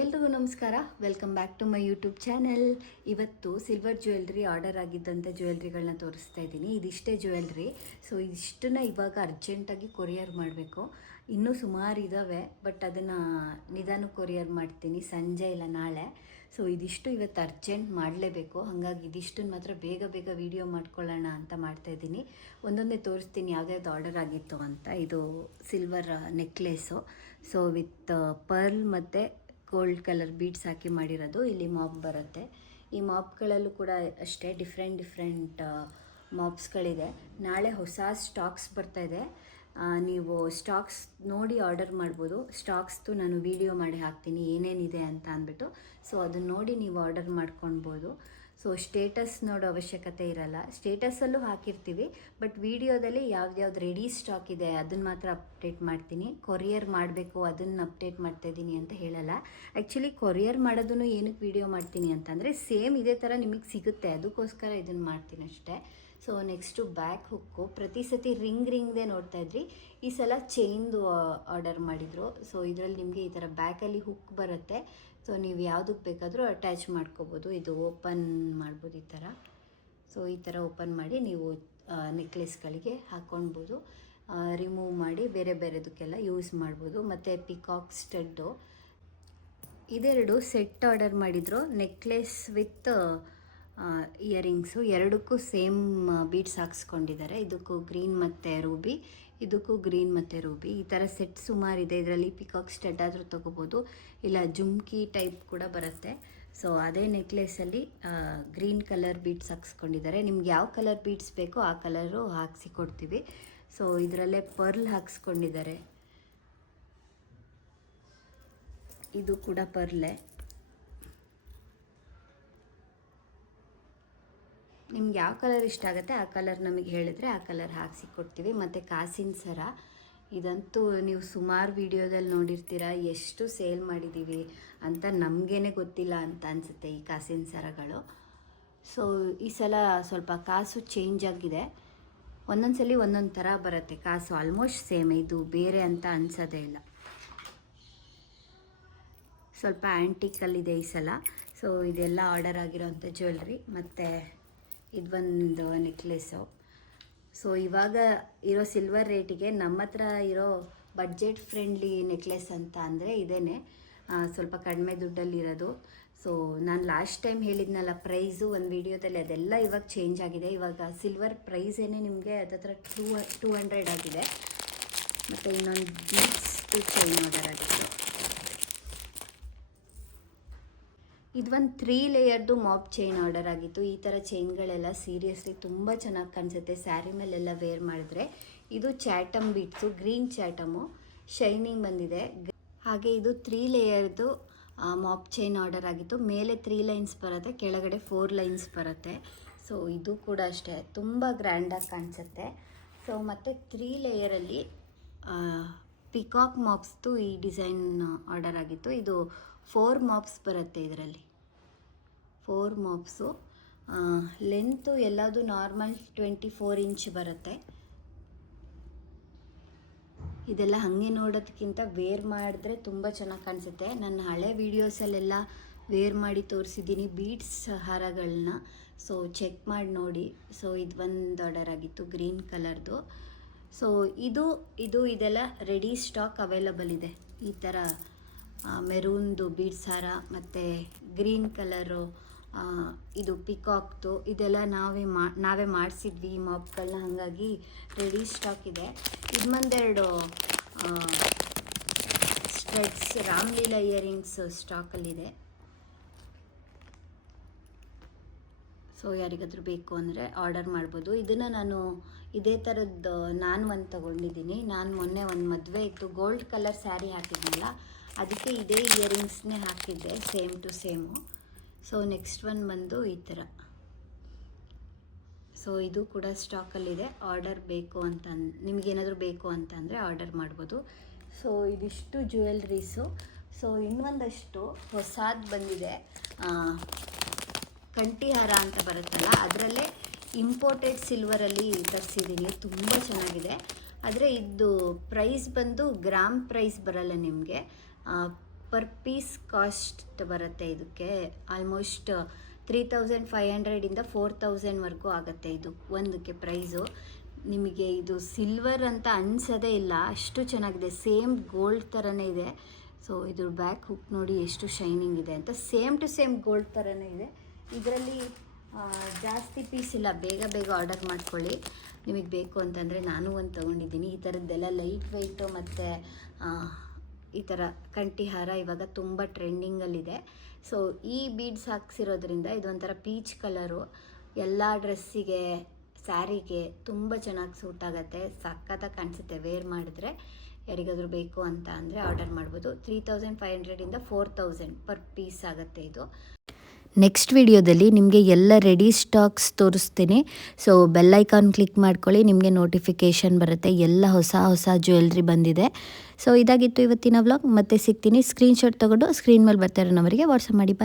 ಎಲ್ರಿಗೂ ನಮಸ್ಕಾರ. Welcome back to my YouTube channel. ಇವತ್ತು ಸಿಲ್ವರ್ ಜ್ಯುವೆಲ್ರಿ ಆರ್ಡರ್ ಆಗಿದ್ದಂಥ ಜ್ಯುವೆಲ್ರಿಗಳನ್ನ ತೋರಿಸ್ತಾ ಇದ್ದೀನಿ. ಇದಿಷ್ಟೇ ಜ್ಯುವೆಲ್ರಿ. ಸೊ ಇದಿಷ್ಟನ್ನ ಇವಾಗ ಅರ್ಜೆಂಟಾಗಿ ಕೊರಿಯರ್ ಮಾಡಬೇಕು. ಇನ್ನೂ ಸುಮಾರು ಇದ್ದಾವೆ, ಬಟ್ ಅದನ್ನು ನಿಧಾನಕ್ಕೆ ಕೊರಿಯರ್ ಮಾಡ್ತೀನಿ, ಸಂಜೆ ಇಲ್ಲ ನಾಳೆ. ಸೊ ಇದಿಷ್ಟು ಇವತ್ತು ಅರ್ಜೆಂಟ್ ಮಾಡಲೇಬೇಕು. ಹಾಗಾಗಿ ಇದಿಷ್ಟನ್ನು ಮಾತ್ರ ಬೇಗ ಬೇಗ ವೀಡಿಯೋ ಮಾಡ್ಕೊಳ್ಳೋಣ ಅಂತ ಮಾಡ್ತಾಯಿದ್ದೀನಿ. ಒಂದೊಂದೇ ತೋರಿಸ್ತೀನಿ ಯಾವ್ದ್ಯಾವ್ದು ಆರ್ಡರ್ ಆಗಿತ್ತು ಅಂತ. ಇದು silver necklace, so with pearl ಮತ್ತು ಗೋಲ್ಡ್ ಕಲರ್ ಬೀಡ್ಸ್ ಹಾಕಿ ಮಾಡಿರೋದು. ಇಲ್ಲಿ ಮಾಪ್ ಬರುತ್ತೆ. ಈ ಮಾಪ್ಗಳಲ್ಲೂ ಕೂಡ ಅಷ್ಟೇ ಡಿಫ್ರೆಂಟ್ ಮಾಪ್ಸ್ಗಳಿದೆ. ನಾಳೆ ಹೊಸ ಸ್ಟಾಕ್ಸ್ ಬರ್ತಾಯಿದೆ. ನೀವು ಸ್ಟಾಕ್ಸ್ ನೋಡಿ ಆರ್ಡರ್ ಮಾಡ್ಬೋದು. ಸ್ಟಾಕ್ಸ್ದು ನಾನು ವಿಡಿಯೋ ಮಾಡಿ ಹಾಕ್ತೀನಿ ಏನೇನಿದೆ ಅಂತ ಅಂದ್ಬಿಟ್ಟು. ಸೊ ಅದನ್ನು ನೋಡಿ ನೀವು ಆರ್ಡರ್ ಮಾಡ್ಕೊಳ್ಬೋದು. ಸೊ ಸ್ಟೇಟಸ್ ನೋಡೋ ಅವಶ್ಯಕತೆ ಇರಲ್ಲ. ಸ್ಟೇಟಸಲ್ಲೂ ಹಾಕಿರ್ತೀವಿ, ಬಟ್ ವಿಡಿಯೋದಲ್ಲಿ ಯಾವ್ದು ರೆಡಿ ಸ್ಟಾಕ್ ಇದೆ ಅದನ್ನು ಮಾತ್ರ ಅಪ್ಡೇಟ್ ಮಾಡ್ತೀನಿ. ಕೊರಿಯರ್ ಮಾಡಬೇಕು ಅದನ್ನು ಅಪ್ಡೇಟ್ ಮಾಡ್ತಾಯಿದ್ದೀನಿ ಅಂತ ಹೇಳಲ್ಲ. ಆ್ಯಕ್ಚುಲಿ ಕೊರಿಯರ್ ಮಾಡೋದನ್ನು ಏನಕ್ಕೆ ವಿಡಿಯೋ ಮಾಡ್ತೀನಿ ಅಂತಂದರೆ ಸೇಮ್ ಇದೇ ಥರ ನಿಮಗೆ ಸಿಗುತ್ತೆ, ಅದಕ್ಕೋಸ್ಕರ ಇದನ್ನು ಮಾಡ್ತೀನಿ ಅಷ್ಟೇ. So next back hook. ಪ್ರತಿ ಸತಿ ರಿಂಗ್ದೇ ನೋಡ್ತಾಯಿದ್ರಿ, ಈ ಸಲ ಚೈನ್ದು ಆರ್ಡರ್ ಮಾಡಿದರು. ಸೊ ಇದರಲ್ಲಿ ನಿಮಗೆ ಈ ಥರ ಬ್ಯಾಕಲ್ಲಿ ಹುಕ್ ಬರುತ್ತೆ. ಸೊ ನೀವು ಯಾವುದಕ್ಕೆ ಬೇಕಾದರೂ ಅಟ್ಯಾಚ್ ಮಾಡ್ಕೋಬೋದು. ಇದು ಓಪನ್ ಮಾಡ್ಬೋದು ಈ ಥರ. ಸೊ ಈ ಥರ ಓಪನ್ ಮಾಡಿ ನೀವು ನೆಕ್ಲೆಸ್ಗಳಿಗೆ ಹಾಕ್ಕೊಳ್ಬೋದು. ರಿಮೂವ್ ಮಾಡಿ ಬೇರೆ ಬೇರೆದಕ್ಕೆಲ್ಲ ಯೂಸ್ ಮಾಡ್ಬೋದು. ಮತ್ತು ಪಿಕಾಕ್ ಸ್ಟಡ್ಡು ಇದೆರಡು ಸೆಟ್ ಆರ್ಡರ್ ಮಾಡಿದರು. ನೆಕ್ಲೆಸ್ ವಿತ್ ಇಯರಿಂಗ್ಸು ಎರಡಕ್ಕೂ ಸೇಮ್ ಬೀಡ್ಸ್ ಹಾಕ್ಸ್ಕೊಂಡಿದ್ದಾರೆ. ಇದಕ್ಕೂ ಗ್ರೀನ್ ಮತ್ತು ರೂಬಿ, ಇದಕ್ಕೂ ಗ್ರೀನ್ ಮತ್ತು ರೂಬಿ. ಈ ಥರ ಸೆಟ್ ಸುಮಾರಿದೆ. ಇದರಲ್ಲಿ ಪಿಕಾಕ್ ಸ್ಟಡ್ ಆದರೂ ತೊಗೋಬೋದು, ಇಲ್ಲ ಜುಮ್ಕಿ ಟೈಪ್ ಕೂಡ ಬರುತ್ತೆ. ಸೊ ಅದೇ ನೆಕ್ಲೆಸಲ್ಲಿ ಗ್ರೀನ್ ಕಲರ್ ಬೀಡ್ಸ್ ಹಾಕ್ಸ್ಕೊಂಡಿದ್ದಾರೆ. ನಿಮ್ಗೆ ಯಾವ ಕಲರ್ ಬೀಡ್ಸ್ ಬೇಕೋ ಆ ಕಲರು ಹಾಕ್ಸಿ ಕೊಡ್ತೀವಿ. ಸೊ ಇದರಲ್ಲೇ ಪರ್ಲ್ ಹಾಕ್ಸ್ಕೊಂಡಿದ್ದಾರೆ. ಇದು ಕೂಡ ಪರ್ಲೆ. ನಿಮ್ಗೆ ಯಾವ ಕಲರ್ ಇಷ್ಟ ಆಗುತ್ತೆ ಆ ಕಲರ್ ನಮಗೆ ಹೇಳಿದ್ರೆ ಆ ಕಲರ್ ಹಾಕ್ಸಿ ಕೊಡ್ತೀವಿ. ಮತ್ತು ಕಾಸಿನ ಸರ, ಇದಂತೂ ನೀವು ಸುಮಾರು ವೀಡಿಯೋದಲ್ಲಿ ನೋಡಿರ್ತೀರ, ಎಷ್ಟು ಸೇಲ್ ಮಾಡಿದ್ದೀವಿ ಅಂತ ನಮಗೇನೆ ಗೊತ್ತಿಲ್ಲ ಅಂತ ಅನಿಸುತ್ತೆ ಈ ಕಾಸಿನ ಸರಗಳು. ಸೊ ಈ ಸಲ ಸ್ವಲ್ಪ ಕಾಸು ಚೇಂಜ್ ಆಗಿದೆ. ಒಂದೊಂದು ಸಲ ಒಂದೊಂದು ಥರ ಬರುತ್ತೆ ಕಾಸು, ಆಲ್ಮೋಸ್ಟ್ ಸೇಮ್, ಇದು ಬೇರೆ ಅಂತ ಅನಿಸೋದೇ ಇಲ್ಲ. ಸ್ವಲ್ಪ ಆ್ಯಂಟಿಕಲ್ಲಿದೆ ಈ ಸಲ. ಸೊ ಇದೆಲ್ಲ ಆರ್ಡರ್ ಆಗಿರೋಂಥ ಜ್ಯುವೆಲ್ರಿ. ಮತ್ತು ಇದೊಂದು ನೆಕ್ಲೆಸ್ಸು. ಸೊ ಇವಾಗ ಇರೋ ಸಿಲ್ವರ್ ರೇಟಿಗೆ ನಮ್ಮ ಹತ್ರ ಇರೋ ಬಡ್ಜೆಟ್ ಫ್ರೆಂಡ್ಲಿ ನೆಕ್ಲೆಸ್ ಅಂತ ಅಂದರೆ ಇದೇನೆ, ಸ್ವಲ್ಪ ಕಡಿಮೆ ದುಡ್ಡಲ್ಲಿರೋದು. ಸೊ ನಾನು ಲಾಸ್ಟ್ ಟೈಮ್ ಹೇಳಿದ್ನಲ್ಲ ಪ್ರೈಸು ಒಂದು ವಿಡಿಯೋದಲ್ಲಿ, ಅದೆಲ್ಲ ಇವಾಗ ಚೇಂಜ್ ಆಗಿದೆ. ಇವಾಗ ಸಿಲ್ವರ್ ಪ್ರೈಸೇನೆ ನಿಮಗೆ ಅದತ್ರ 200 ಆಗಿದೆ. ಮತ್ತು ಇನ್ನೊಂದು ಬೀಡ್ಸ್ದು ಚೈನ್ ಆರ್ಡರ್ ಆಗಿತ್ತು. ಇದೊಂದು 3 ಲೇಯರ್ದು ಮಾಪ್ ಚೈನ್ ಆರ್ಡರ್ ಆಗಿತ್ತು. ಈ ಥರ ಚೈನ್ಗಳೆಲ್ಲ ಸೀರಿಯಸ್ಲಿ ತುಂಬ ಚೆನ್ನಾಗಿ ಕಾಣಿಸುತ್ತೆ ಸ್ಯಾರಿ ಮೇಲೆಲ್ಲ ವೇರ್ ಮಾಡಿದ್ರೆ. ಇದು ಚಾಟಮ್ ಬೀಟ್ಸು, ಗ್ರೀನ್ ಚಾಟಮು, ಶೈನಿಂಗ್ ಬಂದಿದೆ. ಹಾಗೆ ಇದು 3 ಲೇಯರ್ದು ಮಾಪ್ ಚೈನ್ ಆರ್ಡರ್ ಆಗಿತ್ತು. ಮೇಲೆ 3 ಲೈನ್ಸ್ ಬರುತ್ತೆ, ಕೆಳಗಡೆ 4 ಲೈನ್ಸ್ ಬರುತ್ತೆ. ಸೊ ಇದು ಕೂಡ ಅಷ್ಟೇ ತುಂಬ ಗ್ರ್ಯಾಂಡಾಗಿ ಕಾಣಿಸುತ್ತೆ. ಸೊ ಮತ್ತು 3 ಲೇಯರಲ್ಲಿ ಪಿಕಾಕ್ ಮಾಪ್ಸ್ದು ಈ ಡಿಸೈನ್ ಆರ್ಡರ್ ಆಗಿತ್ತು. ಇದು 4 ಮಾಪ್ಸ್ ಬರುತ್ತೆ. ಇದರಲ್ಲಿ 4 ಮಾಪ್ಸು. ಲೆಂತು ಎಲ್ಲದು ನಾರ್ಮಲ್ 24 ಇಂಚ್ ಬರುತ್ತೆ. ಇದೆಲ್ಲ ಹಾಗೆ ನೋಡೋದಕ್ಕಿಂತ ವೇರ್ ಮಾಡಿದ್ರೆ ತುಂಬ ಚೆನ್ನಾಗಿ ಕಾಣಿಸುತ್ತೆ. ನನ್ನ ಹಳೆ ವೀಡಿಯೋಸಲ್ಲೆಲ್ಲ ವೇರ್ ಮಾಡಿ ತೋರಿಸಿದ್ದೀನಿ ಬೀಡ್ಸ್ ಹಾರಗಳನ್ನ. ಸೊ ಚೆಕ್ ಮಾಡಿ ನೋಡಿ. ಸೊ ಇದೊಂದು ಆರ್ಡರ್ ಆಗಿತ್ತು ಗ್ರೀನ್ ಕಲರ್ದು. ಸೊ ಇದೆಲ್ಲ ರೆಡಿ ಸ್ಟಾಕ್ ಅವೈಲಬಲ್ ಇದೆ. ಈ ಥರ ಮೆರೂನ್ದು ಬೀಡ್ಸ್ ಹಾರ ಮತ್ತು ಗ್ರೀನ್ ಕಲರು, ಇದು ಪಿಕಾಕ್ದು, ಇದೆಲ್ಲ ನಾವೇ ಮಾಡಿಸಿದ್ವಿ ಈ ಮಾಪ್ಗಳನ್ನ. ಹಾಗಾಗಿ ರೆಡಿ ಸ್ಟಾಕ್ ಇದೆ. ಇದೊಂದೆರಡು ಸ್ಟಡ್ಸ್ ರಾಮ್ಲೀಲಾ ಇಯರಿಂಗ್ಸ್ ಸ್ಟಾಕಲ್ಲಿದೆ. ಸೊ ಯಾರಿಗಾದ್ರೂ ಬೇಕು ಅಂದರೆ ಆರ್ಡರ್ ಮಾಡ್ಬೋದು. ಇದನ್ನು ನಾನು ಇದೇ ಥರದ್ದು ಒಂದು ತೊಗೊಂಡಿದ್ದೀನಿ. ನಾನು ಮೊನ್ನೆ ಒಂದು ಮದುವೆ ಇತ್ತು, ಗೋಲ್ಡ್ ಕಲರ್ ಸ್ಯಾರಿ ಹಾಕಿದ್ನಲ್ಲ, ಅದಕ್ಕೆ ಇದೇ ಇಯರಿಂಗ್ಸ್ನೇ ಹಾಕಿದ್ದೆ, same to same. So next one ಬಂದು ಈ ಥರ. ಸೊ ಇದು ಕೂಡ ಸ್ಟಾಕಲ್ಲಿದೆ. ಆರ್ಡರ್ ಬೇಕು ಅಂತ ನಿಮಗೇನಾದರೂ ಬೇಕು ಅಂತಂದರೆ ಆರ್ಡರ್ ಮಾಡ್ಬೋದು. ಸೊ ಇದಿಷ್ಟು ಜ್ಯುವೆಲ್ರೀಸು. ಸೊ ಇನ್ನೊಂದಷ್ಟು ಹೊಸದು ಬಂದಿದೆ, ಕಂಠಿಹಾರ ಅಂತ ಬರುತ್ತಲ್ಲ, ಅದರಲ್ಲೇ ಇಂಪೋರ್ಟೆಡ್ ಸಿಲ್ವರಲ್ಲಿ ತರಿಸಿದ್ದೀನಿ. ತುಂಬ ಚೆನ್ನಾಗಿದೆ. ಆದರೆ ಇದು ಪ್ರೈಸ್ ಬಂದು ಗ್ರಾಮ್ ಪ್ರೈಸ್ ಬರಲ್ಲ ನಿಮಗೆ. ಪರ್ ಪೀಸ್ ಕಾಸ್ಟ್ ಬರುತ್ತೆ ಇದಕ್ಕೆ ಆಲ್ಮೋಸ್ಟ್ 3500 4000ವರೆಗೂ ಆಗುತ್ತೆ ಇದು ಒಂದಕ್ಕೆ ಪ್ರೈಸು. ನಿಮಗೆ ಇದು ಸಿಲ್ವರ್ ಅಂತ ಅನಿಸೋದೇ ಇಲ್ಲ, ಅಷ್ಟು ಚೆನ್ನಾಗಿದೆ. ಸೇಮ್ ಗೋಲ್ಡ್ ಥರನೇ ಇದೆ. ಸೊ ಇದ್ರ ಬ್ಯಾಕ್ ಹುಕ್ ನೋಡಿ ಎಷ್ಟು ಶೈನಿಂಗ್ ಇದೆ ಅಂತ. ಸೇಮ್ ಟು ಸೇಮ್ ಗೋಲ್ಡ್ ಥರನೇ ಇದೆ. ಇದರಲ್ಲಿ ಜಾಸ್ತಿ ಪೀಸ್ ಇಲ್ಲ, ಬೇಗ ಬೇಗ ಆರ್ಡರ್ ಮಾಡ್ಕೊಳ್ಳಿ. ನಿಮಗೆ ಬೇಕು ಅಂತಂದರೆ ನಾನು ಒಂದು ತೊಗೊಂಡಿದ್ದೀನಿ. ಈ ಥರದ್ದೆಲ್ಲ ಲೈಟ್ ವೆಯ್ಟು ಮತ್ತು ಈ ಥರ ಕಂಠಿಹಾರ ಇವಾಗ ತುಂಬ ಟ್ರೆಂಡಿಂಗಲ್ಲಿದೆ. ಸೊ ಈ ಬೀಡ್ಸ್ ಹಾಕ್ಸಿರೋದ್ರಿಂದ ಇದೊಂಥರ ಪೀಚ್ ಕಲರು, ಎಲ್ಲ ಡ್ರೆಸ್ಸಿಗೆ ಸ್ಯಾರಿಗೆ ತುಂಬ ಚೆನ್ನಾಗಿ ಸೂಟ್ ಆಗುತ್ತೆ. ಸಖತ್ತಾಗಿ ಕಾಣಿಸುತ್ತೆ ವೇರ್ ಮಾಡಿದ್ರೆ. ಯಾರಿಗಾದರೂ ಬೇಕು ಅಂತ ಅಂದರೆ ಆರ್ಡರ್ ಮಾಡ್ಬೋದು. 3500 4000 ಪರ್ ಪೀಸ್ ಆಗುತ್ತೆ ಇದು. ನೆಕ್ಸ್ಟ್ ವಿಡಿಯೋದಲ್ಲಿ ನಿಮಗೆ ಎಲ್ಲ ರೆಡಿ ಸ್ಟಾಕ್ಸ್ ತೋರಿಸ್ತೀನಿ. ಸೊ ಬೆಲ್ ಐಕಾನ್ ಕ್ಲಿಕ್ ಮಾಡ್ಕೊಳ್ಳಿ, ನಿಮಗೆ ನೋಟಿಫಿಕೇಷನ್ ಬರುತ್ತೆ. ಎಲ್ಲ ಹೊಸ ಹೊಸ ಜ್ಯುವೆಲ್ರಿ ಬಂದಿದೆ. ಸೊ ಇದಾಗಿತ್ತು ಇವತ್ತಿನ ವ್ಲಾಗ್. ಮತ್ತೆ ಸಿಗ್ತೀನಿ. ಸ್ಕ್ರೀನ್ಶಾಟ್ ತೊಗೊಂಡು ಸ್ಕ್ರೀನ್ ಮೇಲೆ ಬರ್ತಾ ಇರೋ ನಂಬರಿಗೆ ವಾಟ್ಸಪ್ ಮಾಡಿ. ಬಾಯ್.